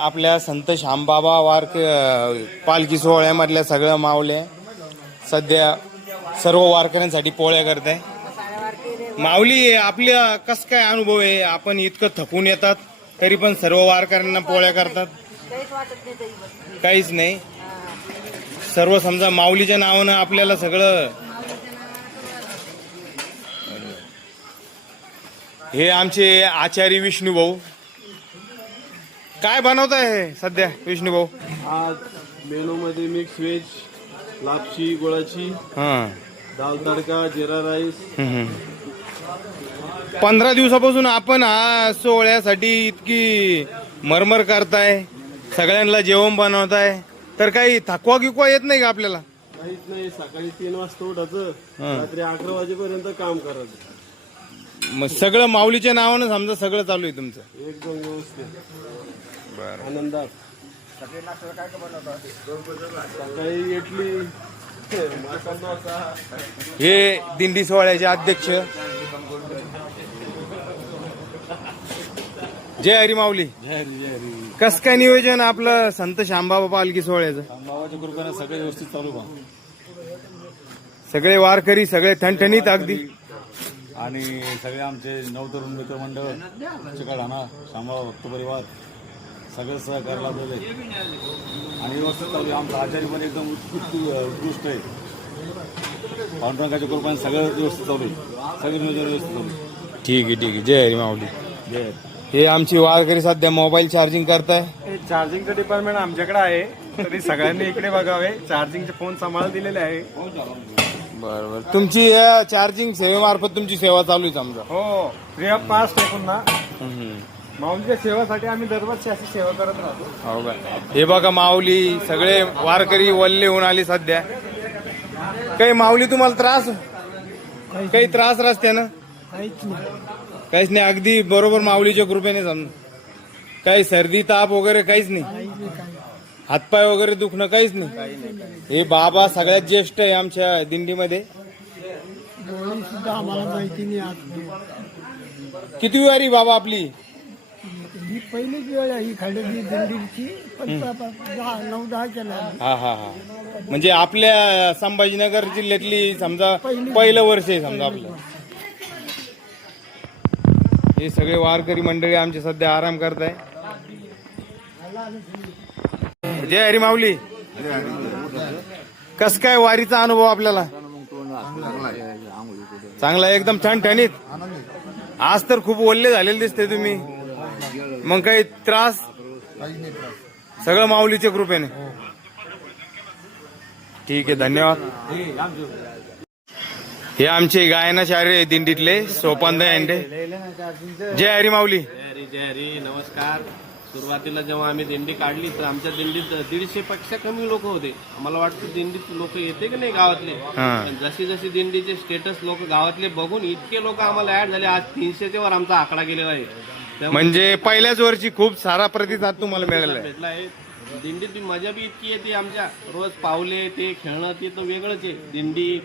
आपल्या संत श्यामबाबा वारक पालखी सोहळ्यामधल्या सगळं माऊल्या सध्या सर्व वारकऱ्यांसाठी पोळ्या करत आहे। माऊली, आपल्या कस काय अनुभव आहे? आपण इतकं थकून येतात तरी पण सर्व वारकऱ्यांना पोळ्या करतात? काहीच नाही। सर्व समजा माऊलीच्या नावानं आपल्याला सगळं। हे आमचे आचार्य विष्णू भाऊ काय बनवताय सध्या? विष्णू भाऊ, आज मेनू मध्ये मिक्स व्हेज, लापशी गुळाची, दाल तडका, जिरा राईस। 15 दिवसापासून आपण हा सोहळ्यासाठी इतकी मरमर करताय, सगळ्यांना जेवण बनवताय, तर काही थकवा गिकवा येत नाही का आपल्याला? काहीच नाही। सकाळी 3 वाजता उठायचं, रात्री 11 वाजेपर्यंत काम करायचं। मग सगळं माऊलीच्या नावानं समजा सगळं चालू आहे तुमचं? एकदम व्यवस्थित, बरं, आनंदात। सकाळी इडली, मसाला डोसा। हे दिंडी सोहळ्याचे अध्यक्ष जय हरी माऊली। कस काय नियोजन आपलं संत श्यामबाबा पालखी सोहळ्याचं? श्यामबाबाच्या कृपेने सगळे व्यवस्थित चालू बा। सगळे वारकरी सगळे ठणठणीत अगदी, आणि सगळे आमचे नवतरुण मित्रमंडळ, चिकलठाणा, श्यामबाबा भक्त परिवार सगळे सहकार्य लाभलेले आणि व्यवस्थित चालू आहे। आमचा आचार्य पण एकदम उत्कृष्ट आहे। पांडुरंगाच्या कृपेने सगळं व्यवस्थित चालू आहे, सगळे नियोजन व्यवस्थित चालू आहे। ठीक आहे, ठीक आहे। जय हरी माऊली। जय हरी। हे आमची वारकरी सध्या मोबाईल चार्जिंग करताय। चार्जिंगचं डिपार्टमेंट आमच्याकडे आहे, तरी सगळ्यांनी इकडे बघावे। चार्जिंगचे फोन सांभाळून दिलेले आहे। बरोबर, तुमची या चार्जिंग सेवेमार्फत तुमची सेवा चालू आहे समजा? हो, फ्री ऑफ कॉस्ट आहे पुन्हा। माऊलीच्या सेवेसाठी आम्ही दरवर्षी अशी सेवा करत राहतो। हो का? हे बघा माऊली सगळे वारकरी वल्ले होऊन आले सध्या। काही माऊली तुम्हाला त्रास, काही त्रास रस्त्यानं? काहीच नाही, अगदी बरोबर माऊलीच्या कृपेने समजा। काही सर्दी ताप वगैरे काहीच नाही, हातपाय वगैरे दुखणं काहीच नाही। हे बाबा सगळ्यात ज्येष्ठ आहे आमच्या दिंडीमध्ये। सुद्धा आम्हाला माहिती नाही। किती वारी बाबा आपली? ही पहिलीच वेळ आहे ही खंडगी दिंडीची, पण 9-10 केला। हा हा हा, म्हणजे आपल्या संभाजीनगर जिल्ह्यातली समजा पहिलं वर्ष आहे समजा आपलं। हे सगळे वारकरी मंडळी आमचे सध्या आराम करताय। जय हरी माऊली। कस काय वारीचा अनुभव आपल्याला? चांगला, एकदम ठणठणीत। आज तर खूप ओल्ले झालेले दिसते तुम्ही, मग काही त्रास? सगळं माऊलीच्या कृपेने। ठीक आहे, धन्यवाद। हे आमचे गायनाचार्य दिंडीतले सोपान यांडे। जय हरी माऊली। जय हरी, नमस्कार। सुरुवातीला जेव्हा आम्ही दिंडी काढली तर आमच्या दिंडीत 150 पेक्षा कमी लोक होते। आम्हाला वाटतं दिंडीत लोक येते की नाही गावातले, पण जशी जशी दिंडीचे स्टेटस लोक गावातले बघून इतके लोक आम्हाला ऍड झाले। आज 300च्या वर आमचा आकडा गेलेला आहे। म्हणजे पहिल्याच वर्षी खूप सारा प्रतिसाद तुम्हाला मिळाला भेटला आहे। दिंडीत मजा बी इतकी येते आमच्या, रोज पावले ते खेळणं ते तर वेगळंच आहे। दिंडी